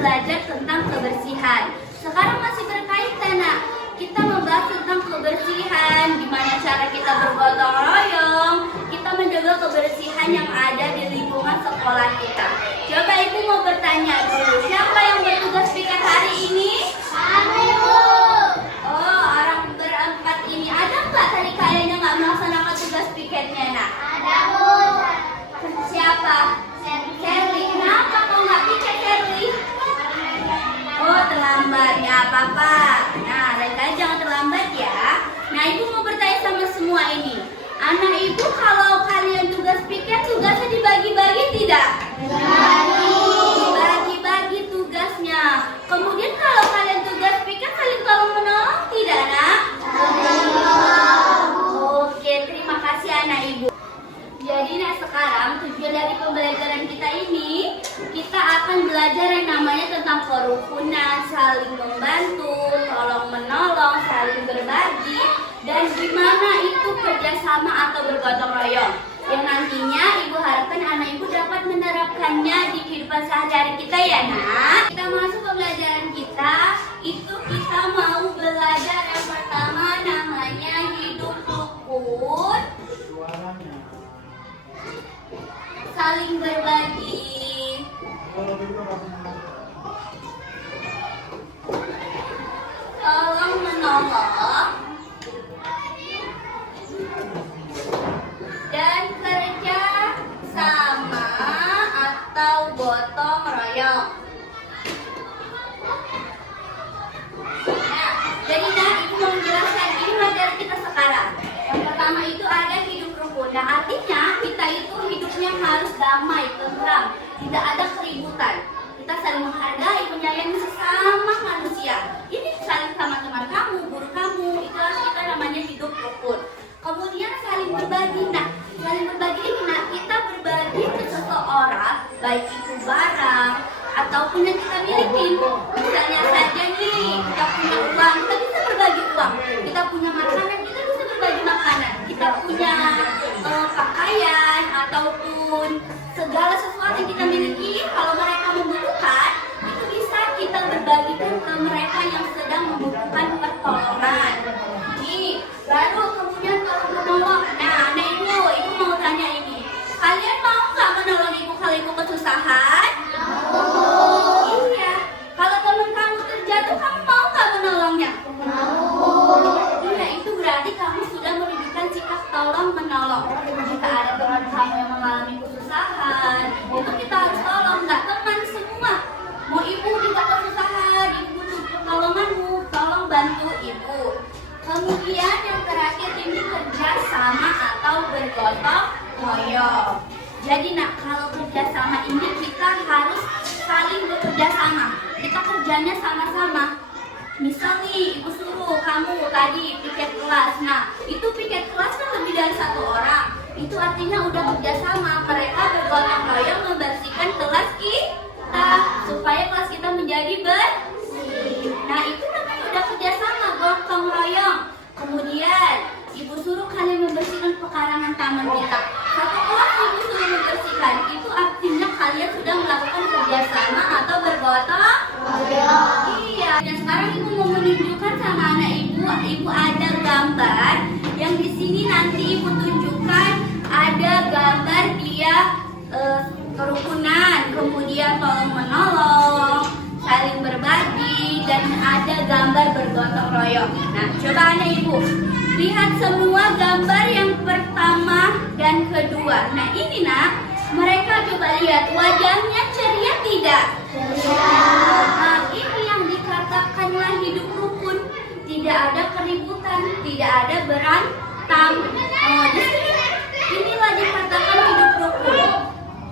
belajar tentang kebersihan. Sekarang masih berkaitan, nak. Kita membahas tentang kebersihan, gimana cara kita bergotong royong, kita menjaga kebersihan yang ada di lingkungan sekolah kita. Coba Ibu mau bertanya dulu, siapa yang bertugas piket hari ini? Ibu. Oh, orang berempat ini. Ada nggak tadi kayaknya nggak melaksanakan tugas piketnya, nak? Ada, Bu. Siapa? Sherly. Kenapa kau nggak piket, Sherly? Oh, terlambat. Ya, apa-apa. Nah, lain kali jangan terlambat ya. Nah, Ibu mau bertanya sama semua ini. Anak Ibu, kalau kalian tugas piket, tugasnya dibagi-bagi tidak? Dibagi-bagi tugasnya. Kemudian kalau kalian tugas piket, saling tolong menolong tidak, nak? Oke, terima kasih anak Ibu. Jadi, nah sekarang tujuan dari pembelajaran kita ini, kita akan belajar yang namanya tentang kerukunan, saling membantu, tolong menolong, saling berbagi, dan gimana itu kerjasama atau bergotong royong. Yang nantinya Ibu harapkan anak Ibu dapat menerapkannya di kehidupan sehari-hari kita ya, nak. Kita masuk pembelajaran kita, itu kita mau belajar yang pertama namanya hidup rukun, saling berbagi, tolong menolong, dan kerja sama atau gotong royong. Nah, jadi Ibu mau menjelaskan ini materi kita sekarang. Yang pertama itu ada hidup rukun. Nah, artinya kita itu hidupnya harus damai, tentram, tidak ada keributan. Kita saling menghargai, menyayangi sesama manusia. Ini saling sama teman kamu, guru kamu, itu harus kita namanya hidup rukun. Kemudian saling berbagi. Nah, saling berbagi ini, nah kita berbagi ke seseorang, baik itu barang ataupun yang kita miliki. Misalnya saja nih, kita punya uang, kita bisa berbagi uang. Kita punya makanan, kita bisa berbagi makanan. Kita punya pakaian ataupun segala sesuatu yang kita miliki, kalau mereka membutuhkan, itu bisa kita berbagikan ke mereka yang sedang membutuhkan pertolongan. Nih, baru kemudian tolong menolong. Nah, anak Ibu mau tanya ini. Kalian mau nggak menolong Ibu kalau Ibu kesusahan? Iya. Kalau teman kamu terjatuh, kamu mau nggak menolongnya? Iya, itu berarti kamu sudah menunjukkan sikap tolong menolong. Jika ada teman kamu yang mengalami kesusahan, itu kita harus tolong. Nggak teman semua. Mau Ibu juga kesusahan, Ibu butuh pertolonganmu, tolong bantu Ibu. Kemudian yang terakhir ini kerjasama atau bergotong royong. Jadi nak, kalau kerjasama ini kita harus saling bekerja sama. Kita kerjanya sama-sama. Misal nih, Ibu suruh kamu tadi piket kelas. Nah, itu piket kelas kan lebih dari satu orang. Itu artinya udah kerjasama. Mereka bergotong royong membersihkan kelas kita supaya kelas kita menjadi bersih. Nah, itu namanya udah kerjasama, gotong royong. Kemudian Ibu suruh kalian membersihkan pekarangan taman kita. Satu kelas Ibu suruh membersihkan, itu artinya kalian sudah melakukan kerjasama atau bergotong royong. Iya. Dan sekarang Ibu mau menunjukkan sama anak Ibu ada gambar yang di sini nanti Ibu tunjukkan ada gambar dia kerukunan, kemudian tolong menolong, saling berbagi, dan ada gambar bergotong royong. Nah, coba anak Ibu lihat semua gambar yang pertama dan kedua. Nah, ini nak, mereka coba lihat wajahnya ceria tidak? Nah, ini yang dikatakanlah hidup rukun. Tidak ada keributan, tidak ada berantem. Di sini inilah dikatakan hidup rukun.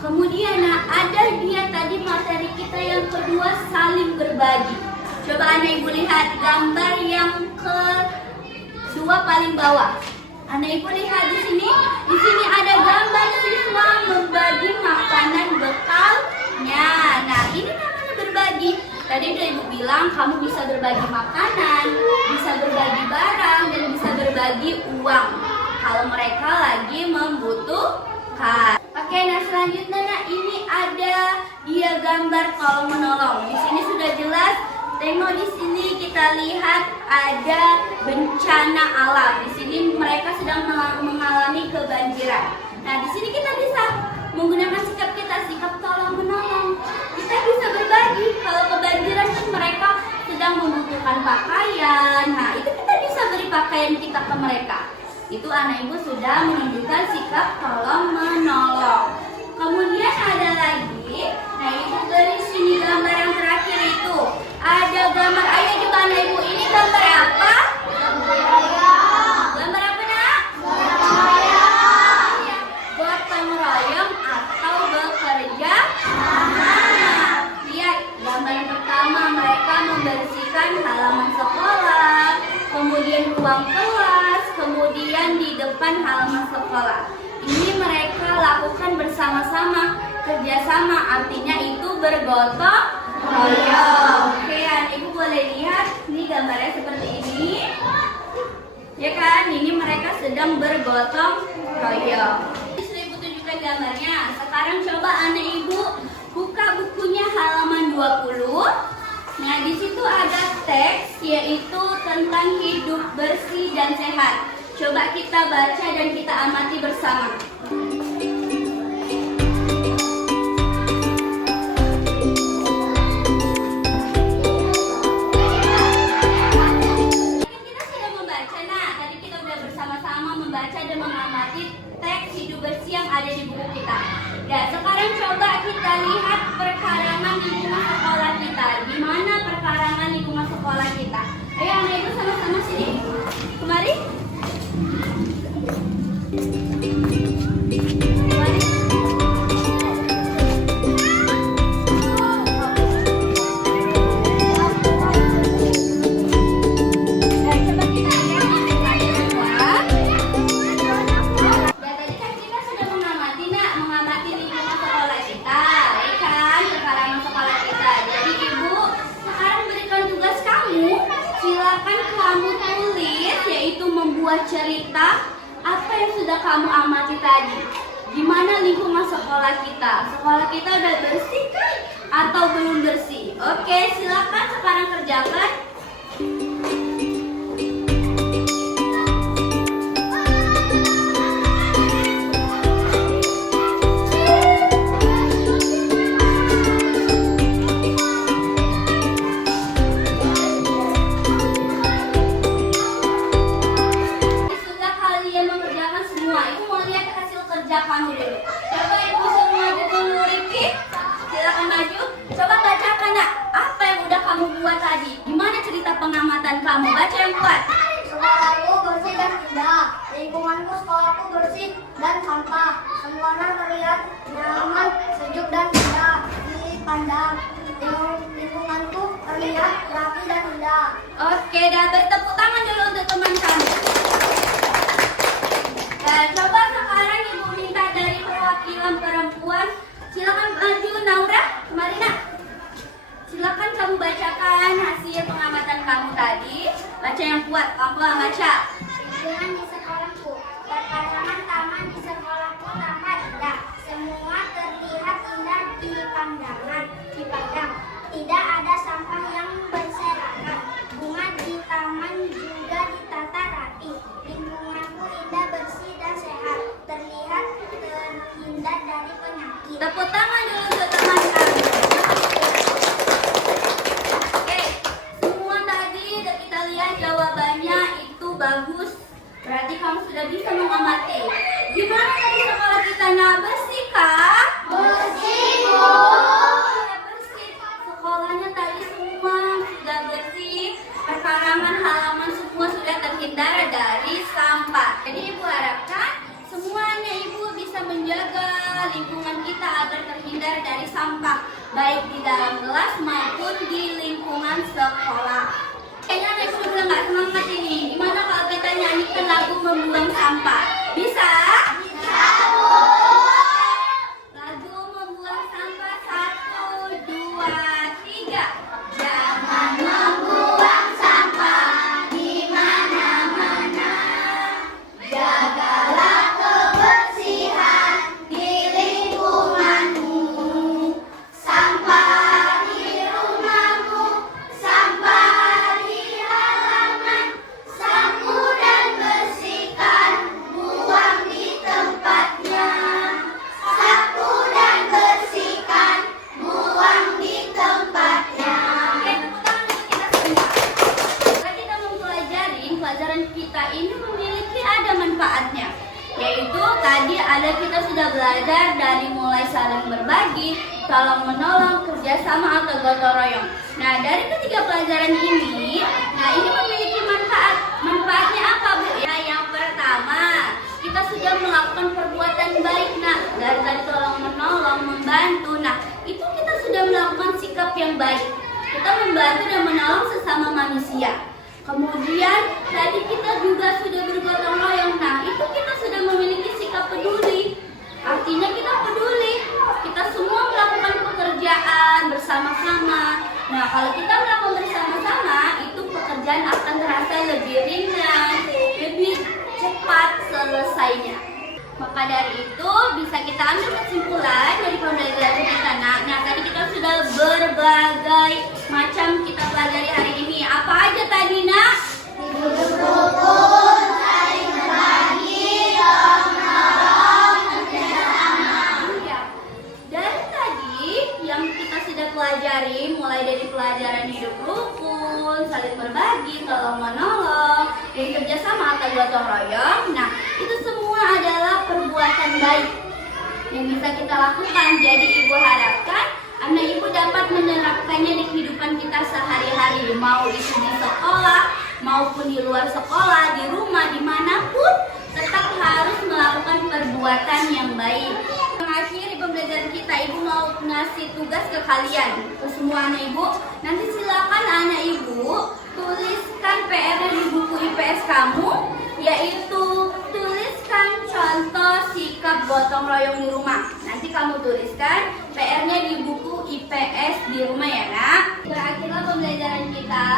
Kemudian nah, ada dia tadi materi kita yang kedua, saling berbagi. Coba anak Ibu lihat gambar yang kedua paling bawah. Anak Ibu lihat di sini ada gambar siswa membagi makanan bekalnya. Nah, ini namanya berbagi. Tadi udah Ibu bilang kamu bisa berbagi makanan, bisa berbagi barang, dan bisa berbagi uang kalau mereka lagi membutuhkan. Oke Oke, nah selanjutnya nah ini ada dia gambar tolong menolong. Di sini sudah jelas. Tengok di sini kita lihat ada bencana alam. Di sini mereka sedang mengalami kebanjiran. Nah, di sini kita bisa menggunakan sikap tolong menolong. Kita bisa berbagi. Kalau kebanjiran kan mereka sedang membutuhkan pakaian. Nah, itu kita bisa beri pakaian kita ke mereka. Itu anak ibu sudah menunjukkan sikap tolong menolong. Kemudian ada lagi, nah ibu beri sini gambar yang terakhir itu. Ada gambar, ayo juga anak ibu, ini gambar apa? Gambar apa nak? Gotong royong atau bekerja sama. Lihat gambar yang pertama, mereka membersihkan halaman sekolah, kemudian ruang kelas, kemudian di depan halaman sekolah. Ini mereka lakukan bersama-sama, kerjasama, artinya itu bergotong royong. Oke, anak ibu boleh lihat, ini gambarnya seperti ini. Ya kan, ini mereka sedang bergotong royong. Sudah ibu tunjukkan gambarnya. Sekarang coba anak ibu buka bukunya halaman 20. Nah, di situ ada teks yaitu tentang hidup bersih dan sehat. Coba kita baca dan kita amati bersama. Kita sudah membaca, nah tadi kita sudah bersama-sama membaca dan mengamati teks hidup bersih yang ada di buku kita. Ya, sekarang coba kita lihat perkarangan lingkungan sekolah kita. Di mana perkarangan lingkungan sekolah kita? Ayo anak ibu sama-sama sini. Kemari. Silakan kamu tulis, yaitu membuat cerita apa yang sudah kamu amati tadi. Gimana lingkungan sekolah kita? Sekolah kita udah bersih kan? Atau belum bersih? Oke, silakan sekarang kerjakan. Kamu dulu. Coba ibu semua dulu repeat. Silakan maju. Coba bacakan nak, apa yang udah kamu buat tadi? Gimana cerita pengamatan kamu? Baca yang kuat. Sekolahku bersih dan indah. Lingkunganku sekolahku bersih dan sampah. Semuanya terlihat nyaman, sejuk dan indah dipandang. Lingkunganku terlihat rapi dan indah. Oke, dan bertepuk tangan dulu untuk teman kamu. Dan coba sekarang ibu minta dari perwakilan perempuan, silakan maju Naura, kemari nak. Silakan kamu bacakan hasil pengamatan kamu tadi. Baca yang kuat, pelan-pelan baca. Lingkungan di sekolahku, perkarangan taman di sekolahku tampak indah. Semua terlihat indah dipandang. Tidak ada sampah yang berserakan. Bunga di taman juga ditata rapi. Lingkunganku indah, bersih dan sehat. Terlihat terhindar dari penyakit. Tepuk tangan dulu untuk teman kamu. Oke, semua tadi udah kita lihat jawabannya itu bagus. Berarti kamu sudah bisa mengamati. Gimana tadi sekolah kita? Nah, bersih kah? Bersih, Bu. Ya, bersih. Sekolahnya tadi semua sudah bersih. Perkarangan halaman semua sudah terhindar dari sampah. Jadi ibu harapkan semuanya ibu bisa menjaga lingkungan kita agar terhindar dari sampah, baik di dalam kelas maupun di lingkungan sekolah. Kayaknya anak ibu udah nggak semangat ini. Gimana kalau kita nyanyikan lagu membuang sampah? Bisa? Bisa, Bu. Lagu membuang sampah 1, 2, 3. Jangan membuang sampah di mana-mana. Jagalah kebersihan di lingkungan. kita ini ada manfaatnya. Yaitu tadi ada kita sudah belajar dari mulai saling berbagi, tolong menolong, kerjasama atau gotong royong. Nah, dari ketiga pelajaran ini, ini memiliki manfaat. Manfaatnya apa, Bu? Ya, yang pertama, kita sudah melakukan perbuatan baik. Nah, dari tadi tolong menolong, membantu. Nah, itu kita sudah melakukan sikap yang baik. Kita membantu dan menolong sesama manusia. Kemudian tadi kita juga sudah bergotong royong. Nah, itu kita sudah memiliki sikap peduli. Artinya kita peduli. Kita semua melakukan pekerjaan bersama-sama. Nah, kalau kita melakukan bersama-sama, itu pekerjaan akan terasa lebih ringan, lebih cepat selesainya. Maka dari itu bisa kita ambil kesimpulan dari pembelajaran kita. Nah, tadi kita sudah berbagai macam kita pelajari hari ini. Apa aja tadi, Nak? Hidup rukun, saling berbagi, tolong menolong, kerjasama. Ya. Dari tadi yang kita sudah pelajari, mulai dari pelajaran hidup rukun, saling berbagi, tolong menolong, dan kerjasama atau gotong royong. Nah, itu semua adalah perbuatan baik yang bisa kita lakukan. Jadi ibu harapkan anak ibu dapat menerapkannya di kehidupan kita sehari-hari, mau itu di sekolah maupun di luar sekolah, di rumah, dimanapun, tetap harus melakukan perbuatan yang baik. Mengakhiri pembelajaran kita, ibu mau ngasih tugas ke kalian, ke semua anak ibu. Nanti silakan anak ibu tuliskan PR di buku IPS kamu, yaitu tuliskan contoh sikap gotong royong di rumah. Nanti kamu tuliskan PR-nya di buku IPS di rumah ya, Nak. Berakhirlah pembelajaran kita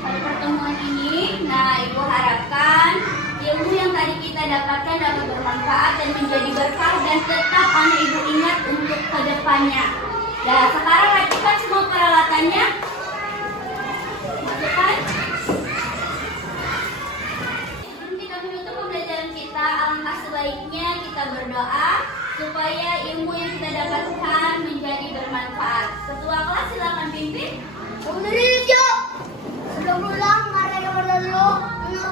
pada pertemuan ini. Nah, ibu harapkan ilmu yang tadi kita dapatkan dapat bermanfaat dan menjadi berkah dan tetap anak ibu ingat untuk kedepannya. Nah, sekarang rapikan semua peralatannya. Masukkan. Sebelum kita menutup pembelajaran kita, alangkah sebaiknya kita berdoa supaya ilmu yang kita dapatkan menjadi bermanfaat. Ketua kelas silakan pimpin. Sebelum pulang, mari kita berdoa dulu. Menurut